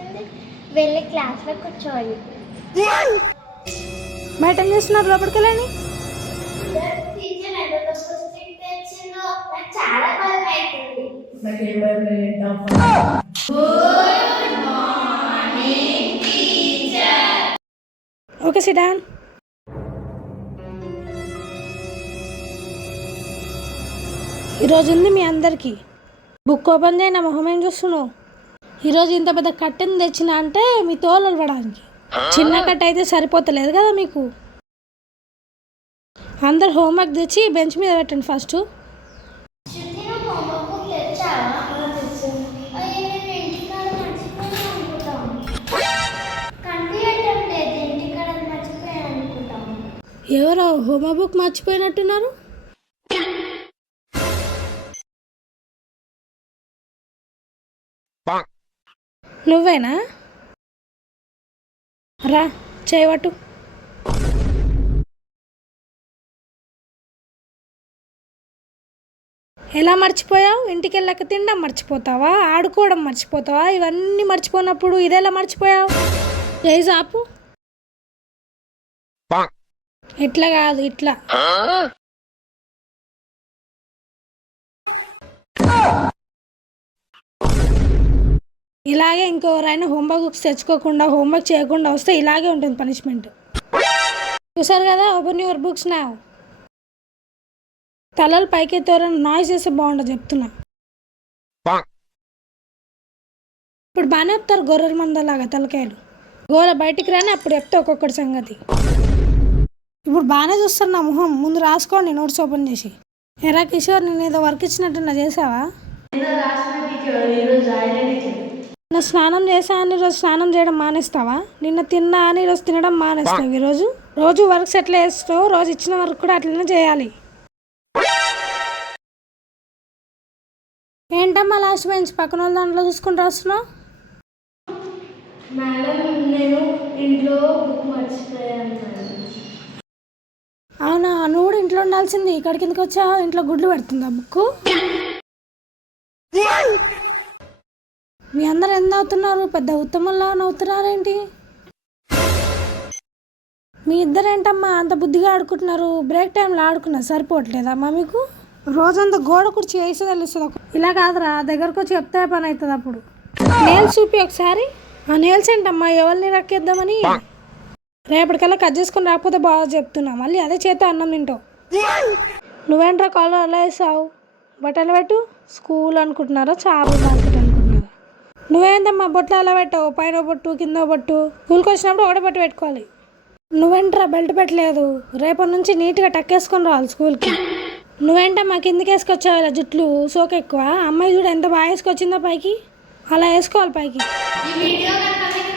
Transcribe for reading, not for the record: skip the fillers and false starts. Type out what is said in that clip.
చేసింది వెళ్ళి క్లాస్లో కూర్చోవాలి. బయట ఏం చేస్తున్నారు? లోపలికి వెళ్ళండి. టీచర్ ఎంత పుస్తకం తెచ్చిందో నాకు చాలా భయం అవుతుంది. Okay, SIT down. ఈరోజు ఉంది మీ అందరికీ. బుక్ ఓపెన్ చేయి. నా మొహం ఏం చూస్తున్నావు? ఈరోజు ఇంత పెద్ద కట్టెని తెచ్చిన అంటే మీ తోలు ఇవ్వడానికి. చిన్న కట్ట అయితే సరిపోతలేదు కదా మీకు. అందరు హోంవర్క్ తెచ్చి బెంచ్ మీద పెట్టండి ఫస్ట్. ఎవరో హోంవర్క్ బుక్ మర్చిపోయినట్టున్నారు. నువ్వేనా? రా, చేయవట్టు. ఎలా మర్చిపోయావు? ఇంటికి వెళ్ళాక తినడం మర్చిపోతావా? ఆడుకోవడం మర్చిపోతావా? ఇవన్నీ మర్చిపోయినప్పుడు ఇదెలా మర్చిపోయావు? చేయి సాపు. ఇట్లా కాదు, ఇట్లా. ఇలాగే ఇంకెవరైనా హోంవర్క్ బుక్స్ తెచ్చుకోకుండా హోంవర్క్ చేయకుండా వస్తే ఇలాగే ఉంటుంది పనిష్మెంట్. చూసారు కదా? ఓపెన్ యువర్ బుక్స్ నా. తలలు పైకెత్తేవరైనా నాయిస్ చేస్తే బాగుంటుంది చెప్తున్నా. ఇప్పుడు బాగానే చెప్తారు గొర్రెల మందలాగా తలకాయలు. గోర బయటికి రాని అప్పుడు చెప్తే ఒక్కొక్కటి సంగతి. ఇప్పుడు బాగానే చూస్తారు నా మొహం. ముందు రాసుకోండి నోట్స్ ఓపెన్ చేసి. ఎరా కిషోర్, నేను ఏదో వర్క్ ఇచ్చినట్టు చేసావా? నిన్న స్నానం చేసా అని ఈరోజు స్నానం చేయడం మానేస్తావా? నిన్న తిన్నా అని ఈరోజు తినడం మానేస్తావు. ఈరోజు రోజు వర్క్స్ ఎట్లా వేస్తావు? రోజు ఇచ్చిన వర్క్ కూడా అట్లనే చేయాలి. ఏంటమ్మా లాస్ట్ బెంచ్ పక్కన వాళ్ళ దాంట్లో చూసుకుని రాస్తున్నావు? మేడం, నేను ఇంట్లో బుక్ మర్చిపోయాను. అవునా? నువ్వు కూడా ఇంట్లో ఉండాల్సింది. ఇక్కడికి ఎందుకు వచ్చావు? ఇంట్లో గుడ్లు పెడుతుందా బుక్? మీ అందరు ఎంత అవుతున్నారు? పెద్ద ఉత్తమంలా నవ్వుతున్నారేంటి? మీ ఇద్దరేంటమ్మా అంత బుద్ధిగా ఆడుకుంటున్నారు? బ్రేక్ టైంలో ఆడుకున్నా సరిపోవట్లేదమ్మా మీకు? రోజంతా గోడ కుర్చీ వేసి తెలుస్తుంది. ఇలా కాదురా, దగ్గరకు వచ్చి చెప్తే పని అవుతుంది. అప్పుడు నేల్స్ చూపి ఒకసారి. ఆ నేల్స్ ఏంటమ్మా? ఎవరిని రక్కేద్దామని? రేపటికల్లా కట్ చేసుకుని రాకపోతే బాగా చెప్తున్నా. మళ్ళీ అదే చేత అన్నం తింటావు. నువ్వేంట్రా కాలర్ అలా వేసావు? బట్టలు పెట్టు. స్కూల్ అనుకుంటున్నారా? చారు మార్కెట్ అనుకుంటున్నారా? నువ్వేందమ్మా బొట్లు అలా పెట్టావు? పైన బొట్టు కింద బొట్టు. స్కూల్కి వచ్చినప్పుడు ఒకటి బొట్టు పెట్టుకోవాలి. నువ్వేంట్రా బెల్ట్ పెట్టలేదు? రేపటి నుంచి నీట్గా టక్కేసుకొని రావాలి స్కూల్కి. నువ్వేంటమ్మా కిందకి వేసుకొచ్చావు ఇలా జుట్లు సోకెక్కువ? అమ్మాయి చూడు ఎంత బాగా వేసుకొచ్చిందో పైకి. అలా వేసుకోవాలి పైకి. ఈ వీడియో కనుక